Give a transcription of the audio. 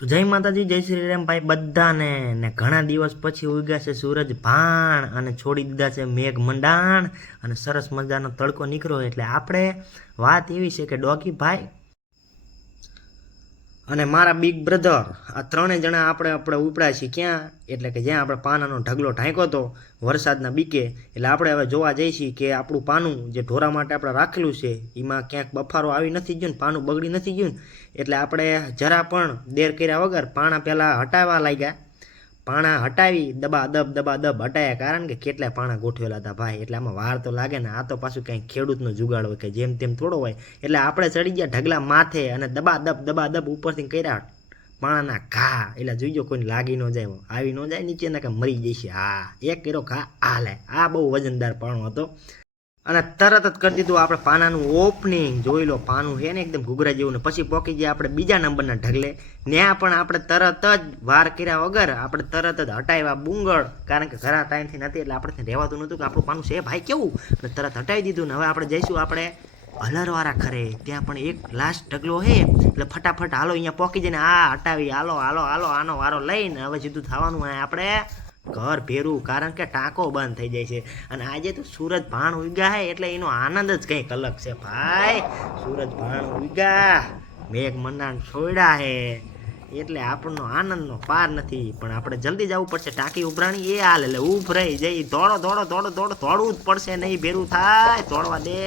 તો જય માતાજી, જય શ્રી રામ ભાઈ બધાને. ને ઘણા દિવસ પછી ઉગ્યા છે સૂરજ ભાણ અને છોડી દીધા છે મેઘ મંડાણ અને સરસ મજાનો તડકો નીકળ્યો. એટલે આપણે વાત એવી છે કે ડોકી ભાઈ અને મારા બિગ બ્રધર આ ત્રણેય જણા આપણે ઉપડ્યા છીએ ક્યાં, એટલે કે જ્યાં આપણે પાનાનો ઢગલો ઢાંક્યો હતો વરસાદના બીકે. એટલે આપણે હવે જોવા જઈશું કે આપણું પાનું જે ઢોરા માટે આપણે રાખેલું છે એમાં ક્યાંક બફારો આવી નથી ગયો ને પાનું બગડી નથી ગયું. એટલે આપણે જરા પણ દેર કર્યા વગર પાણા પહેલાં હટાવવા લાગ્યા. પાણા હટાવી દબા દબ હટાયા, કારણ કે કેટલા પાણા ગોઠવેલા હતા ભાઈ. એટલે આમાં વાર તો લાગે ને, આ તો પાછું કંઈ ખેડૂતનો જુગાડ હોય કે જેમ તેમ થોડો હોય. એટલે આપણે ચડી ગયા ઢગલા માથે અને દબા દબ ઉપરથી કર્યા પાણાના ઘા. એટલે જોઈજો કોઈને લાગી ન જાય, આવી ન જાય નીચે ને કે મરી જશે. હા, એક કર્યો ઘા આ લે. આ બહુ વજનદાર પાણો હતો અને તરત જ કરી દીધું આપણે પાનાનું ઓપનિંગ. જોઈ લો, પાનું છે ને એકદમ ઘૂઘરા જેવું. ને પછી પોકી ગયા આપણે બીજા નંબરના ઢગલે. ત્યાં પણ આપણે તરત જ વાર કર્યા વગર આપણે તરત જ હટાવ્યા બુંગળ, કારણ કે ઘણા ટાઈમથી નથી એટલે આપણે રહેવાતું નહોતું કે આપણું પાનું છે ભાઈ કેવું. અને તરત હટાવી દીધું. ને હવે આપણે જઈશું આપણે હલરવાળા ખરે. ત્યાં પણ એક લાસ્ટ ઢગલો છે, એટલે ફટાફટ હાલો અહીંયા પોકી જઈને આ હટાવી. હાલો હાલો હાલો, આનો વારો લઈને હવે સીધું થવાનું હોય આપણે ઘર ભેરું, કારણ કે ટાંકો બંધ થઈ જાય છે. અને આજે તો સૂરજ ભાણ ઉગ્યા છે એટલે એનો આનંદ જ કંઈક અલગ છે ભાઈ. સૂરજ ભાણ ઉગ્યા, મેઘ મંડાણ છોડ્યા છે એટલે આપણનો આનંદનો પાર નથી. પણ આપણે જલ્દી જવું પડશે, ટાંકી ઉભરાણી એ હાલ. એટલે ઉભરાઈ જઈ દોડો દોડવું જ પડશે, નહીં ભેરું થાય દોડવા દે.